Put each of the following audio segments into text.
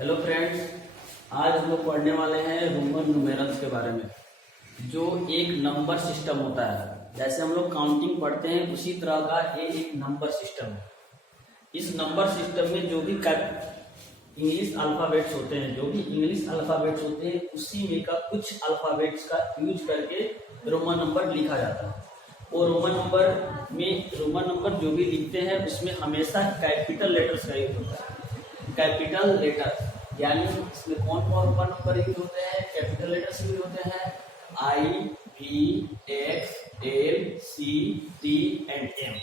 Hello friends, आज हम लोग पढ़ने वाले हैं रोमन न्यूमेरल्स के बारे में, जो एक नंबर सिस्टम होता है। जैसे हम लोग काउंटिंग पढ़ते हैं उसी तरह का ये एक नंबर सिस्टम है। इस नंबर सिस्टम में जो भी इंग्लिश अल्फाबेट्स होते हैं, उसी में का कुछ अल्फाबेट्स का यूज करके रोमन नंबर लिखा जाता है। और रोमन नंबर जो भी लिखते हैं उसमें हमेशा कैपिटल लेटर्स का यूज होता है। कैपिटल लेटर यानी इसमें कौन कौन रोमन नंबर यूज होते हैं? कैपिटल लेटर्स यूज होते हैं I, V, X, L, C, T and M।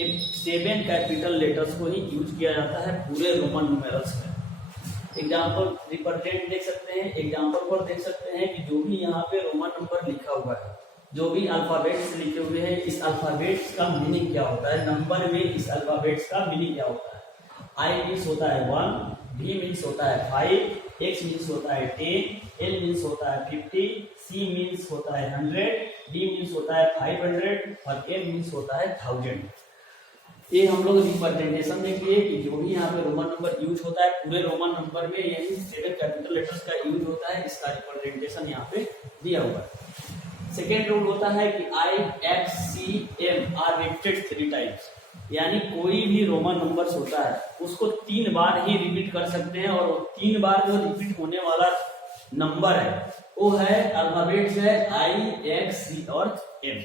In 7 capital letters को ही यूज किया जाता है पूरे रोमन न्यूमेरल्स में। एग्जाम्पल रिप्रेजेंट देख सकते हैं, एग्जाम्पल पर देख सकते हैं कि जो भी यहाँ पे रोमन नंबर लिखा हुआ है, जो भी अल्फाबेट्स लिखे हुए हैं, इस अल्फाबेट्स का मीनिंग क्या होता है, नंबर में इस अल्फाबेट्स का मीनिंग क्या होता है। I मीन्स होता है 1, V मीन्स होता है 5, X मीन्स होता है 10, L मीन्स होता है 50, C मीन्स होता है 100, D मीन्स होता है 500 और M मीन्स होता है 1000। ये हम लोग रिप्रेजेंटेशन में किए कि जो भी यहाँ पे रोमन नंबर यूज होता है पूरे रोमन नंबर में यही 7 कैपिटल लेटर्स का यूज होता है। इसका रिप्रेजेंटेशन यहाँ पे दिया हुआ है। सेकेंड रूल होता है कि I, X, C, M are repeated 3 times, यानी कोई भी रोमन नंबर्स होता है उसको 3 बार ही रिपीट कर सकते हैं। और 3 बार जो रिपीट होने वाला नंबर है वो है अल्फाबेट्स है I, X, C और M।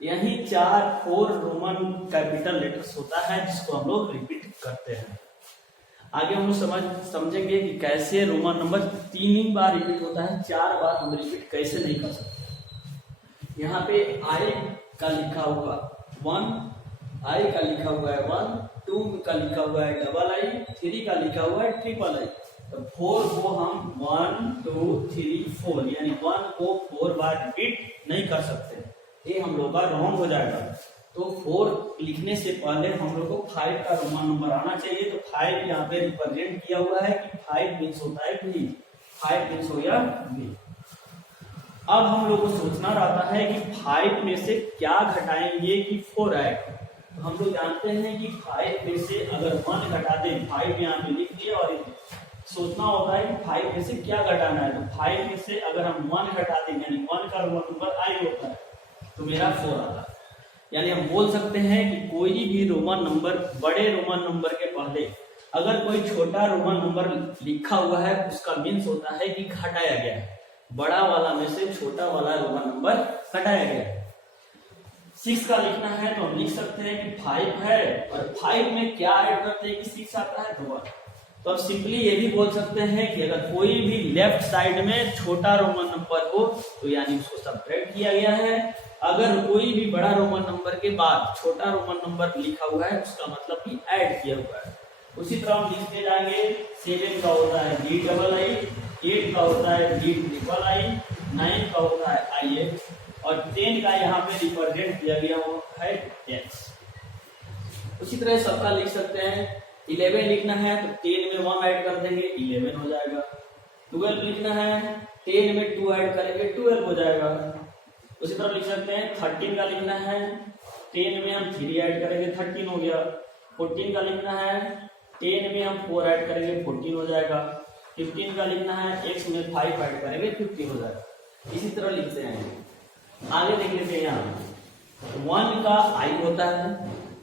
यही 4 रोमन कैपिटल लेटर्स होता है जिसको हम लोग रिपीट करते हैं। आगे हम लोग समझेंगे कि कैसे रोमन नंबर 3 बार रिपीट होता है, 4 बार हम रिपीट कैसे नहीं कर सकते। यहाँ पे I का लिखा हुआ 1, I का लिखा हुआ है 1, 2 का लिखा हुआ है डबल I, 3 का लिखा हुआ है ट्रिपल I। तो 4 को हम 1, 2, 3, 4 यानी 1 को 4 बार रिपीट नहीं कर सकते, ये हम लोग का रॉन्ग हो जाएगा। तो 4 लिखने से पहले हम लोग को 5 का रोमन नंबर आना चाहिए। तो 5 यहाँ पे रिप्रेजेंट किया हुआ है कि 5 मीन्स होता है V, 5 मीन्स हो गया V। अब हम लोग को सोचना रहता है कि 5 में से क्या घटाएंगे कि 4 आएगा। तो हम लोग जानते हैं कि 5 में से अगर 1 घटा दें, 5 यहाँ पे लिख लिया और सोचना होता है कि 5 में से क्या घटाना है। तो 5 में से अगर हम 1 घटा दें यानी 1 का रोमन नंबर I होता है तो मेरा 4 आता है। यानी हम बोल सकते हैं कि कोई भी रोमन नंबर बड़े रोमन नंबर के पहले अगर कोई छोटा रोमन नंबर लिखा हुआ है उसका मीन्स होता है कि घटाया गया है, बड़ा वाला में से छोटा वाला रोमन नंबर घटाया गया है। 6 का लिखना है तो हम लिख सकते हैं कि 5 है और 5 में क्या ऐड करते हैं कि 6 आता है तो 1। तो अब सिंपली ये भी बोल सकते हैं कि अगर कोई भी लेफ्ट साइड में छोटा रोमन नंबर हो तो यानी उसको सब्ट्रैक्ट किया गया है। अगर कोई भी बड़ा रोमन नंबर के बाद छोटा रोमन नंबर लिखा हुआ है उसका मतलब कि ऐड किया हुआ है। उसी तरह हम लिखते जाएंगे। 7 का होता है D डबल I, 8 का होता है D ट्रिपल I, 9 का होता है IX और 10 का यहाँ पे रिप्रेजेंट किया गया वो है X। उसी तरह सबका लिख सकते हैं। 11 लिखना है तो 10 में 1 ऐड कर देंगे 11 हो जाएगा। 12 लिखना है 10 में 2 ऐड करेंगे 12 हो जाएगा। उसी तरह लिख सकते हैं। 13 का लिखना है 10 में हम 3 ऐड करेंगे 13 हो गया। 14 का लिखना है 10 में हम 4 ऐड करेंगे 14 हो जाएगा। 15 का लिखना है X में 5 ऐड करेंगे 15 हो जाएगा। इसी तरह लिखते हैं। आगे देख लेते हैं। यहाँ 1 का I होता है,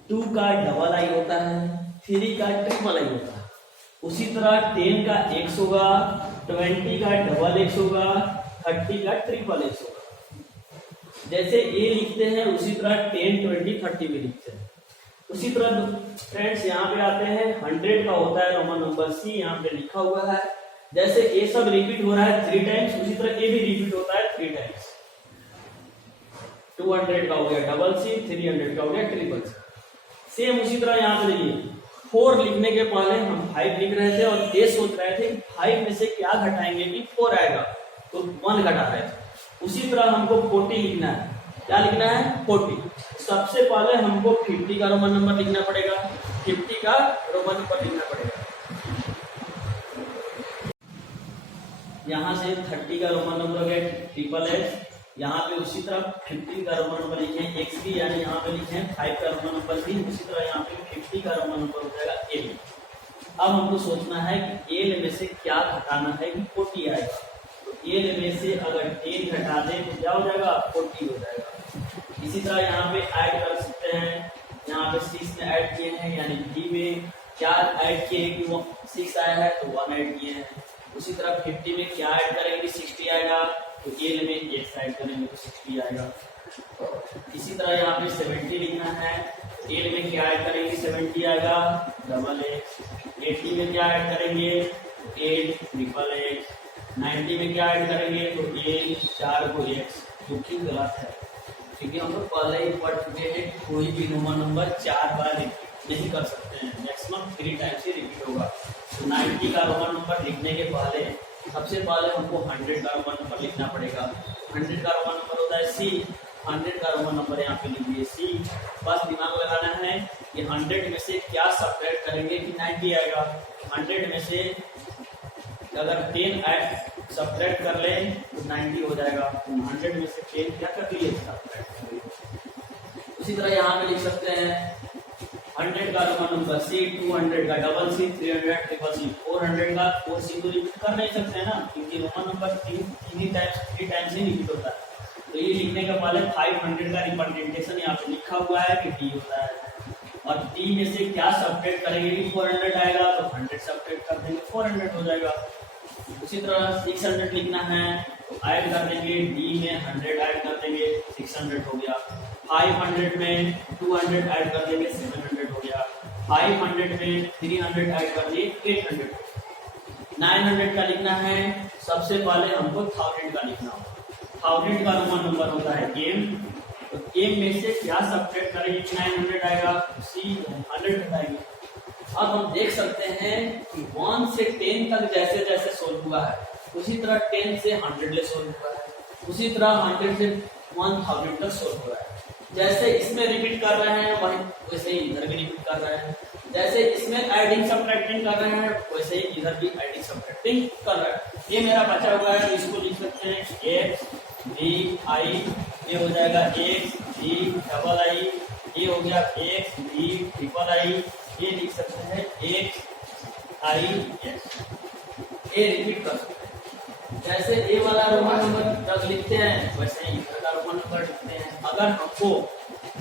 2 का डबल I होता है, 3 का ट्रिपल I होता है। उसी तरह 10 का X होगा, 20 का डबल X होगा, 30 का ट्रिपल X होगा। जैसे ये लिखते हैं उसी तरह 10, 20, 30 भी लिखते हैं। उसी तरह फ्रेंड्स यहाँ पे आते हैं। 100 का होता है रोमन नंबर C, यहाँ पे लिखा हुआ है। जैसे ये सब रिपीट हो रहा है 3 टाइम्स, उसी तरह ये भी रिपीट होता है 3 टाइम्स। 200 का हो गया डबल C, 300 का हो गया ट्रिपल C। सेम उसी तरह यहाँ पे देखिए 4 लिखने के पहले हम 5 लिख रहे थे और ये सोच रहे थे कि 5 में से क्या घटाएंगे कि 4 आएगा तो 1 घटा रहे थे। उसी तरह हमको 40 लिखना है। क्या लिखना है? 40। सबसे पहले हमको 50 का रोमन नंबर लिखना पड़ेगा, 50 का रोमन नंबर लिखना पड़ेगा। यहाँ से 30 का रोमन नंबर हो गया ट्रिपल X। यहाँ पे उसी तरह 15 का रोमन नंबर लिखे X भी, यानी यहाँ पे लिखे 5 का रोमन नंबर भी। उसी तरह यहाँ पे 50 का रोमन नंबर हो जाएगा A। अब हमको सोचना है कि एल में से क्या घटाना है कि 40 आएगा। तो एल में से अगर 10 घटा दें तो क्या हो जाएगा, 40 हो जाएगा। इसी तरह यहाँ पे ऐड कर सकते हैं, यहाँ पे 6 में ऐड किए हैं, यानी डी में क्या ऐड किए कि वो 6 आया है तो 1 ऐड किए हैं। उसी तरह 50 में क्या ऐड करेंगे, 60 आएगा, तो एल में x ऐड करेंगे तो 60 आएगा। इसी तरह यहाँ पे 70 लिखना है, एल में क्या ऐड करेंगे, 70 आएगा, डबल एक्स। 80 में क्या ऐड करेंगे, 8 ट्रिपल एक्स। 90 में क्या ऐड करेंगे, तो एल 4 को x, जो कि गलत है, क्योंकि हम लोग पहले ही पढ़ चुके हैं कोई भी रोमन नंबर 4 बार नहीं कर सकते हैं, मैक्सिमम 3 टाइम्स ही रिपीट होगा। तो 90 का रोमन नंबर लिखने के पहले सबसे पहले हमको 100 का रोमन नंबर लिखना पड़ेगा। 100 का रोमन नंबर होता है सी, 100 का रोमन नंबर यहाँ पे लिख दिए सी। बस दिमाग लगाना है कि 100 में से क्या सब्ट्रैक्ट करेंगे कि 90 आएगा। 100 में से अगर 10 ऐड सब्ट्रैक्ट कर लें तो 90 हो जाएगा। 100 में से 10 क्या कर दिए, सब्ट्रैक्ट कर दिए। उसी तरह यहाँ पे लिख सकते हैं 100 का रोमन नंबर सी, 200 का डबल सी, 300 ट्रिपल सी, 400 का 4 सी को रिपीट कर नहीं सकते हैं ना, क्योंकि रोमन नंबर 3 टाइम्स ही रिपीट होता है। तो ये लिखने के पहले 500 का रिप्रेजेंटेशन यहाँ पे लिखा हुआ है कि डी होता है, और डी में से क्या सब्ट्रैक्ट करेंगे कि 400 आएगा, तो 100 सब्ट्रैक्ट कर देंगे, 400 हो जाएगा। उसी तरह 600 लिखना है तो ऐड कर देंगे, डी में 100 ऐड कर देंगे, 600 हो गया। 500 में 200 ऐड कर देंगे, 700 हो गया। 500 में 300 ऐड कर दिए, 800। 900 का लिखना है, सबसे पहले हमको 1000 का लिखना होगा। 1000 का रोमन नंबर होता है एम, तो एम में से क्या सब्ट्रैक्ट करेंगे कि 900 आएगा, सी 100 हटाएंगे। अब हम देख सकते हैं कि 1 से 10 तक जैसे जैसे सोल्व हुआ है, उसी तरह 10 से 100 ले सोल्व हुआ है, उसी तरह 100 से 1000 तक सोल्व हुआ है। जैसे इसमें रिपीट कर रहे हैं वही वैसे ही इधर भी रिपीट कर रहे हैं, जैसे इसमें एडिंग सब्ट्रैक्टिंग कर रहे हैं वैसे ही इधर भी एडिंग सब्ट्रैक्टिंग कर रहे हैं। ये मेरा बचा हुआ है, इसको लिख सकते हैं एक्स डी आई, ये हो जाएगा एक्स डी डबल आई, ये हो गया एक्स डी ट्रिपल आई, ये लिख सकते हैं एक्स आई एक्स, ये रिपीट कर सकते हैं। जैसे ए वाला रोमन नंबर जब लिखते हैं वैसे ही इधर का रोमन नंबर लिखते हैं। अगर हमको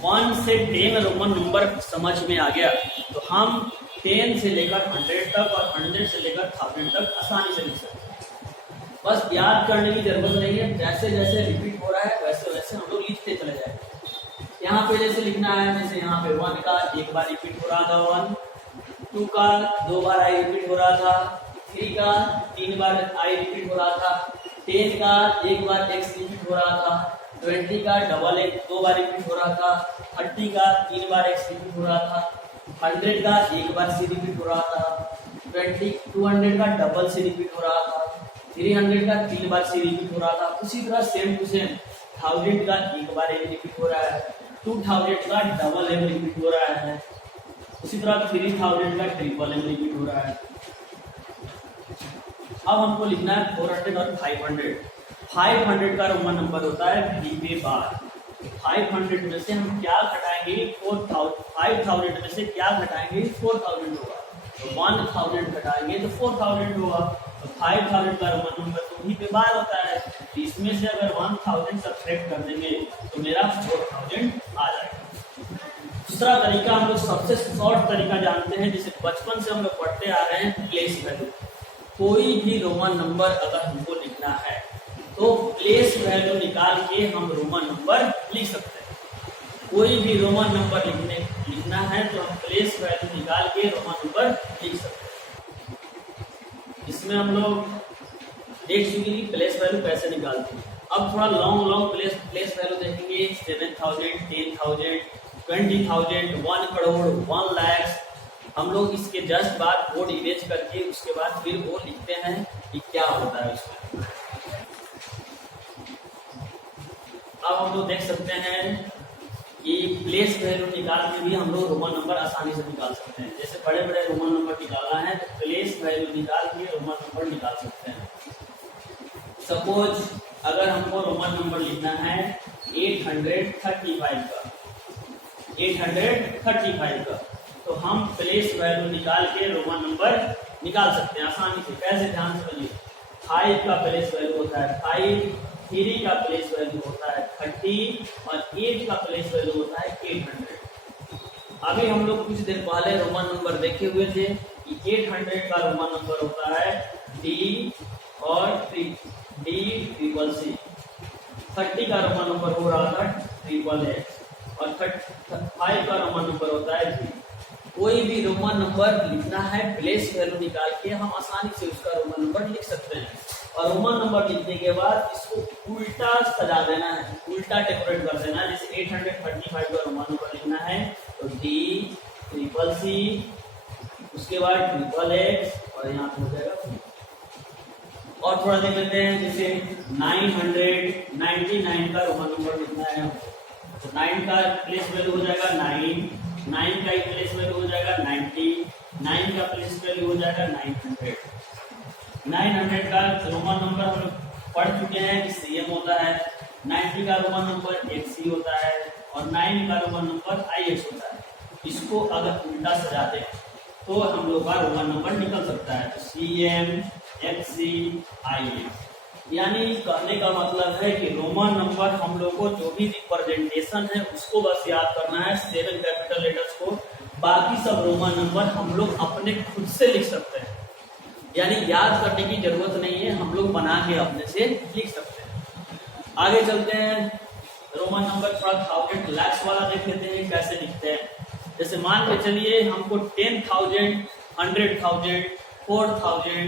1 से 10 रोमन नंबर समझ में आ गया तो हम 10 से लेकर 100 तक और 100 से लेकर 1000 तक आसानी से लिख सकते हैं। बस याद करने की जरूरत नहीं है, जैसे जैसे रिपीट हो रहा है वैसे वैसे हम लोग लिखते चले जाएंगे। यहाँ पे जैसे लिखना है, जैसे यहाँ पे 1 का एक बार रिपीट हो रहा था 1, 2 का 2 बार आई रिपीट हो रहा था, 3 का 3 बार आई रिपीट हो रहा था, 10 का एक बार एक्स रिपीट हो रहा था, 20 का डबल एक्स 2 बार रिपीट हो रहा था, 30 का 3 बार एक्स रिपीट हो रहा था, 100 का एक बार सी रिपीट हो रहा था, 200 का डबल सी रिपीट हो रहा था, 300 का 3 बार सी रिपीट हो रहा था। उसी तरह सेम टू सेम 1000 का एक बार एम रिपीट हो रहा है, 2000 का डबल एम रिपीट हो रहा है, उसी तरह 3000 का ट्रिपल एम रिपीट हो रहा है। अब हमको लिखना है 400 और 500। 500 का रोमन नंबर होता है वी पे बार। 500 में से हम क्या घटाएंगे, 5000 में से क्या घटाएंगे, 4000 होगा, तो 1000 घटाएंगे तो 4000 होगा। तो 5000 का रोमन नंबर तो वी पे बार होता है, तो इसमें से अगर 1000 सब्ट्रैक्ट कर देंगे तो मेरा 4000 आ जाएगा। दूसरा तरीका हम लोग सबसे शॉर्ट तरीका जानते हैं, जिसे बचपन से हम लोग पढ़ते आ रहे हैं, प्लेस वैल्यू। कोई भी रोमन नंबर अगर हमको लिखना है तो प्लेस वैल्यू निकाल के हम रोमन नंबर लिख सकते हैं। कोई भी रोमन नंबर लिखना है तो हम प्लेस वैल्यू निकाल के रोमन नंबर लिख सकते हैं। इसमें हम लोग देख चुके कि प्लेस वैल्यू कैसे निकालते हैं। अब थोड़ा लॉन्ग प्लेस वैल्यू देखेंगे, 7000, 10,000, 20,000, 1 करोड़, 1 लाख। हम लोग इसके जस्ट बाद कोड इरेज करके उसके बाद फिर वो लिखते हैं कि क्या होता है उसमें। अब हम लोग देख सकते हैं कि प्लेस वैल्यू निकाल के भी हम लोग रोमन नंबर आसानी से निकाल सकते हैं। जैसे बड़े बड़े रोमन नंबर निकालना है तो प्लेस वैल्यू निकाल के रोमन नंबर निकाल सकते हैं। सपोज अगर हमको रोमन नंबर लिखना है 835 का, 835 का, तो हम प्लेस वैल्यू निकाल के रोमन नंबर निकाल सकते हैं आसानी से। कैसे, ध्यान से समझिए। 5 का प्लेस वैल्यू होता है 5, 3 का प्लेस वैल्यू होता है 30 और 8 का प्लेस वैल्यू होता है 800। अभी हम लोग कुछ देर पहले रोमन नंबर देखे हुए थे कि 800 का रोमन नंबर होता है D और D ट्रिपल C। 30 का रोमन नंबर हो रहा था ट्रिपल X और 5 का रोमन नंबर होता है G। कोई भी रोमन नंबर लिखना है प्लेस वैल्यू निकाल के हम आसानी से उसका रोमन नंबर लिख सकते हैं। और रोमन नंबर लिखने के बाद इसको उल्टा सजा देना है, उल्टा डेकोरेट कर देना है। जैसे 835 का रोमन नंबर लिखना है तो D ट्रिपल C, उसके बाद ट्रिपल X और यहाँ पे हो जाएगा। और थोड़ा देख लेते हैं, जैसे 999 का रोमन नंबर लिखना है तो 9 का प्लेस वैल्यू हो जाएगा 9 का प्लेस वैल्यू हो जाएगा 90, 9 का प्लेस वैल्यू हो जाएगा 900। 900 का रोमन नंबर हम लोग पढ़ चुके हैं कि CM होता है। 90 का रोमन नंबर XC होता है और 9 का रोमन नंबर IX होता है। इसको अगर उल्टा सजाते हैं तो हम लोग का रोमन नंबर निकल सकता है। तो CM XC IX, यानी कहने का मतलब है कि रोमन नंबर हम लोग को जो भी रिप्रेजेंटेशन है उसको बस याद करना है 7 कैपिटल लेटर्स को। बाकी सब रोमन नंबर हम लोग अपने खुद से लिख सकते हैं, यानी याद करने की जरूरत नहीं है, हम लोग बना के अपने से लिख सकते हैं। आगे चलते हैं, रोमन नंबर थोड़ा 1000 लाख वाला देख लेते हैं कैसे लिखते हैं। जैसे मान के चलिए हमको 10,000, 100,000, 4,000,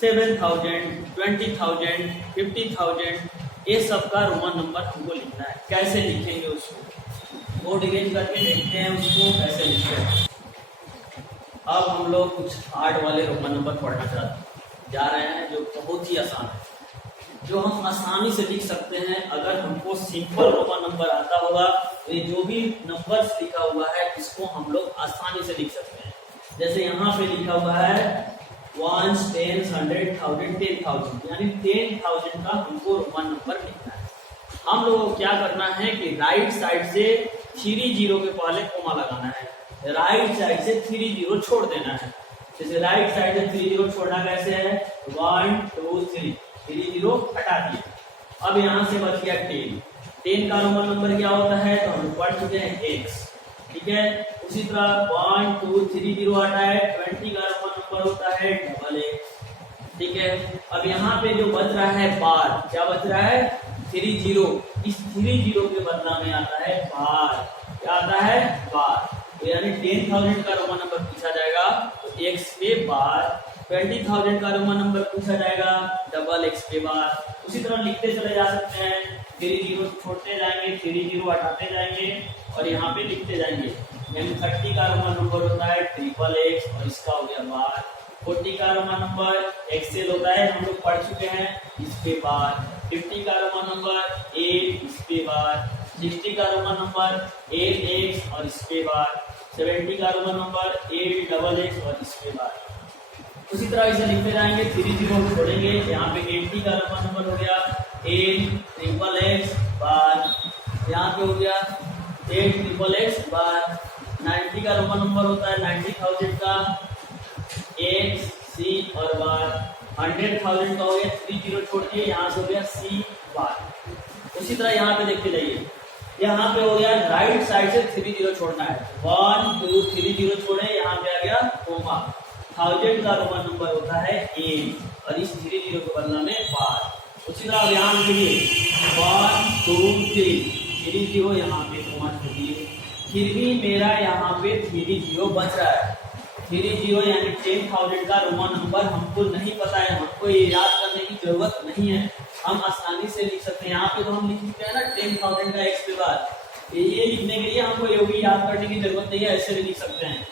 7,000, 20,000, 50,000 ये सब का रोमन नंबर हमको लिखना है। कैसे लिखेंगे उसको, बोर्ड इरेज करके देखते हैं उसको कैसे लिखते हैं। अब हम लोग कुछ हार्ड वाले रोमन नंबर पढ़ना जा रहे हैं जो बहुत ही आसान है, जो हम आसानी से लिख सकते हैं। अगर हमको सिंपल रोमन नंबर आता होगा तो ये जो भी नंबर्स लिखा हुआ है इसको हम लोग आसानी से लिख सकते हैं। जैसे यहाँ पे लिखा हुआ है 1, 10, 100, 1000, 10,000, यानी 10,000 का हमको रोमन नंबर लिखना है। हम लोगों को क्या करना है कि राइट साइड से 3 0 के पहले कोमा लगाना है, राइट साइड से 3 0 छोड़ देना है। जैसे राइट साइड से 3 0 छोड़ना कैसे है, 1 2 3 0 हटा दिया। अब यहाँ से बच गया 10 का रोमन नंबर क्या होता है तो हम पढ़ चुके हैं X, ठीक है। उसी तरह 1 2 3 0 हटा है 20 का रोमन नंबर होता है डबल X, ठीक है। अब यहाँ पे जो बच रहा है बार, क्या बच रहा है 3 0, इस 3 0 के बदला में आता है बार, क्या आता है बार। तो यानी 10,000 का रोमन नंबर पूछा जाएगा तो X पे बार, 20,000 का रोमन नंबर पूछा जाएगा डबल X पे बार। उसी तरह लिखते चले जा सकते हैं, 3 0 छोड़ते जाएंगे, 3 0 हटाते जाएंगे और यहाँ पे लिखते जाएंगे। 30 का रोमन नंबर होता है ट्रिपल X और इसका हो गया बार। 40 का रोमन नंबर एक्सेल होता है, हम लोग पढ़ चुके हैं, इस पे बार। 50 का रोमन नंबर 8, इस पे बार। 60 का रोमन नंबर 8X और इस पे बार। 70 का रोमन नंबर 8 डबल X और इस पे बार। उसी तरह इसे लिखते जाएंगे, 3 0 छोड़ेंगे, यहाँ पे 80 का रोमन नंबर हो गया 8 ट्रिपल X बार, यहाँ पे हो गया 8 ट्रिपल X बार। 90 का रोमन नंबर होता है 90,000 का X C और बार। 100,000 का हो गया 3 0 छोड़ दिए, यहाँ से हो गया C बार। उसी तरह यहाँ पे देखते जाइए, यहाँ पे हो गया राइट साइड से 3 0 छोड़ना है, 1 2 3 0 छोड़े, यहाँ पे आ गया कोमा। 1000 का रोमन नंबर होता है A और इस 3 0 के बदला में बार। उसी तरह ध्यान दीजिए 1 2 3 0 यहाँ पे कोमा छोड़ दिए, फिर भी मेरा यहाँ पे 3 0 बच रहा है। 3 0 यानी 10,000 का रोमन नंबर हमको नहीं पता है, हमको ये याद करने की जरूरत नहीं है, हम आसानी से लिख सकते हैं। यहाँ पे तो हम लिख सकते हैं ना 10,000 का X के बाद, ये लिखने के लिए हमको ये भी याद करने की जरूरत नहीं है, ऐसे भी लिख सकते हैं।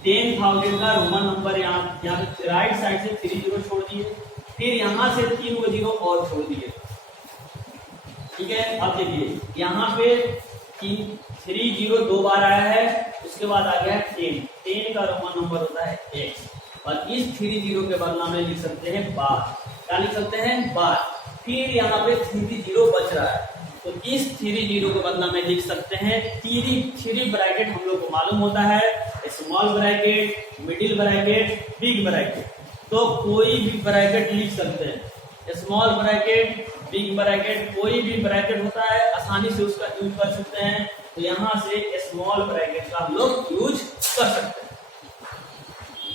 10,000 का रोमन नंबर यहाँ पे राइट साइड से 3 0 छोड़ दिए, फिर यहाँ से 3 0 और छोड़ दिए, ठीक है। अब देखिए यहाँ पे 3 0 2 बार आया है, उसके बाद आ गया 10 का रोमन नंबर होता है X और इस 3 0 के बदला में लिख सकते हैं बार, क्या लिख सकते हैं बार। फिर यहाँ पे 3 0 बच रहा है तो इस 3 0 के बदला में लिख सकते हैं 3 ब्रैकेट हम लोग को मालूम होता है, small bracket, middle bracket, big bracket. तो कोई भी ब्रैकेट लिख सकते हैं, स्मॉल ब्रैकेट, बिग ब्रैकेट, कोई भी ब्रैकेट होता है आसानी से उसका यूज कर सकते हैं। तो यहाँ से स्मॉल ब्रैकेट का हम लोग यूज कर सकते हैं।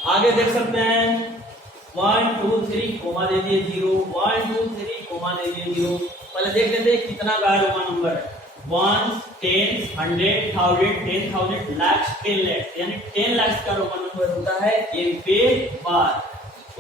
आगे देख सकते हैं 1 2 3 कोमा दे दिए 0, 1 2 3 कोमा दे दिए 0। पहले देख लेते हैं कितना का रोमन नंबर है। 1 10 100 1000 10,000 लाख 10 लाख, यानी 10 लाख का रोमन नंबर होता है एक पे बार।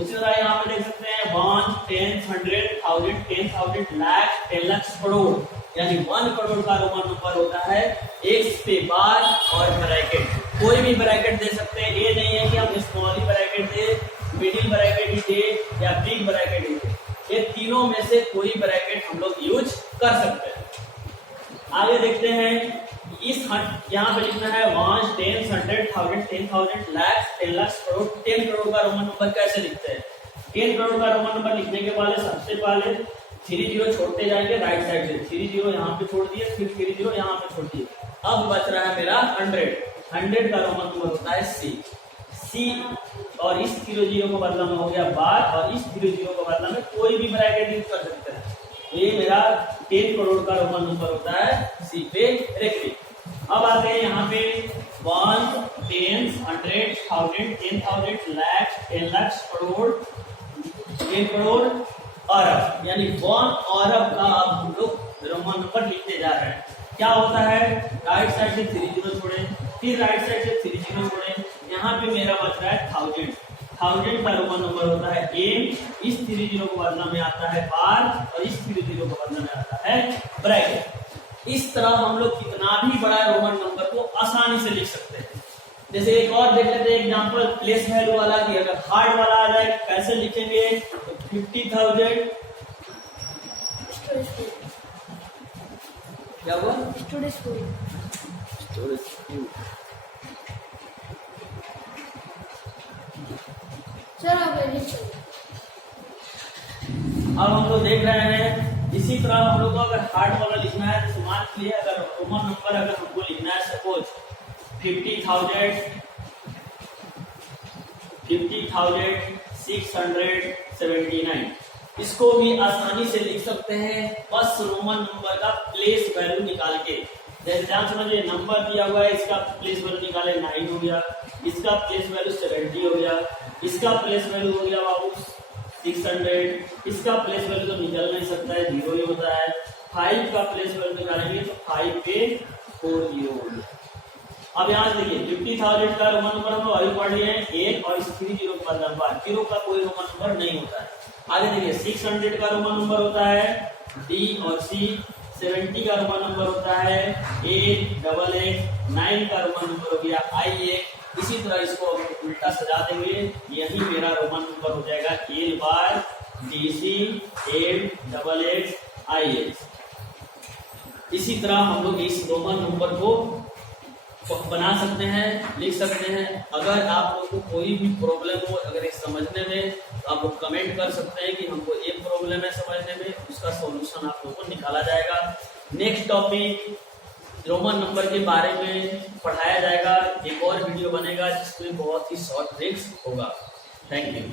उसी तरह यहाँ पे देख सकते हैं 1 10 100 1000 10,000 लाख 10 लाख करोड़, यानी 1 करोड़ का रोमन नंबर होता है एक पे बार और ब्रैकेट। कोई भी ब्रैकेट दे सकते हैं, ये नहीं है कि हम स्मॉल ही ब्रैकेट दे, मिडिल ब्रैकेट ही दे या बिग ब्रैकेट ही दे, ये तीनों में से कोई ब्रैकेट हम लोग यूज कर सकते हैं। आगे देखते हैं इस यहाँ पे लिखना है 1 10 100 1000 10,000 लाख 10 लाख करोड़। 10 करोड़ का रोमन नंबर कैसे लिखते हैं? 10 करोड़ का रोमन नंबर लिखने के पहले सबसे पहले 3 जीरो छोड़ते जाएंगे राइट साइड से, 3 जीरो यहाँ पे छोड़ दिए, फिर 3 जीरो यहाँ पे छोड़ दिए। अब बच रहा है मेरा 100। 100 का रोमन नंबर होता है सी। और इस 0 जीरो को बदला में हो गया बार, और इस 0 जीरो को बदला में कोई भी ब्रैकेट यूज कर सकते हैं। तो ये मेरा 10 करोड़ का रोमन नंबर होता है सी पे रेखित। अब आते हैं यहाँ पे 1 10 100 1000 10,000 लाख 10 लाख करोड़ 10 करोड़ अरब, यानी 1 अरब का अब हम लोग रोमन नंबर लिखते जा रहे हैं। क्या होता है, राइट साइड से 3 जीरो छोड़े, फिर राइट साइड से 3 जीरो छोड़े, यहाँ पे मेरा बच रहा है 1000। 1000 का रोमन नंबर होता है एन, इस 3 जीरो को बदला में आता है बार, और इस 3 जीरो को बदला में आता है ब्रैकेट। इस तरह हम लोग कितना भी बड़ा रोमन नंबर को आसानी से लिख सकते हैं। जैसे एक और देख लेते हैं एग्जांपल प्लेस वैल्यू वाला, कि अगर हार्ड वाला आ जाए कैसे लिखेंगे, तो 50,000 क्या हुआ अब हम लोग देख रहे हैं इसी तरह हम लोग को अगर हार्ड वाला लिखना है तो मान लीजिए अगर रोमन नंबर अगर हमको लिखना है सपोज 50,679, इसको भी आसानी से लिख सकते हैं बस रोमन नंबर का प्लेस वैल्यू निकाल के। जैसे ध्यान समझिए नंबर दिया हुआ है, इसका प्लेस वैल्यू निकाले 9 हो गया, इसका प्लेस वैल्यू 70 हो गया, इसका प्लेस वैल्यू हो गया बाबू 600, इसका प्लेस वैल्यू तो निकल नहीं सकता है, 0 ही होता है। 5 का प्लेस वैल्यू निकालेंगे तो 5 पे 40 हो गया। अब यहाँ से देखिए 50,000 का रोमन नंबर हम अभी पढ़ लिए हैं 1, और इस 3 जीरो के बाद नंबर 0 का कोई रोमन नंबर नहीं होता है। आगे देखिए 600 का रोमन नंबर होता है डी और सी, 70 का रोमन नंबर होता है ए डबल ए, 9 का रोमन नंबर हो गया आई ए। इसी तरह इसको उल्टा सजा देंगे, यही मेरा रोमन नंबर हो जाएगा L bar D C L double X I X. इसी तरह हम लोग इस रोमन नंबर को बना सकते हैं, लिख सकते हैं। अगर आप लोग को कोई भी प्रॉब्लम हो अगर इस समझने में, तो आप लोग कमेंट कर सकते हैं कि हमको ये प्रॉब्लम है समझने में, उसका सॉल्यूशन आप लोगों को निकाला जाएगा। नेक्स्ट टॉपिक रोमन नंबर के बारे में पढ़ाया जाएगा, एक और वीडियो बनेगा जिसमें बहुत ही शॉर्ट ट्रिक्स होगा। Thank you.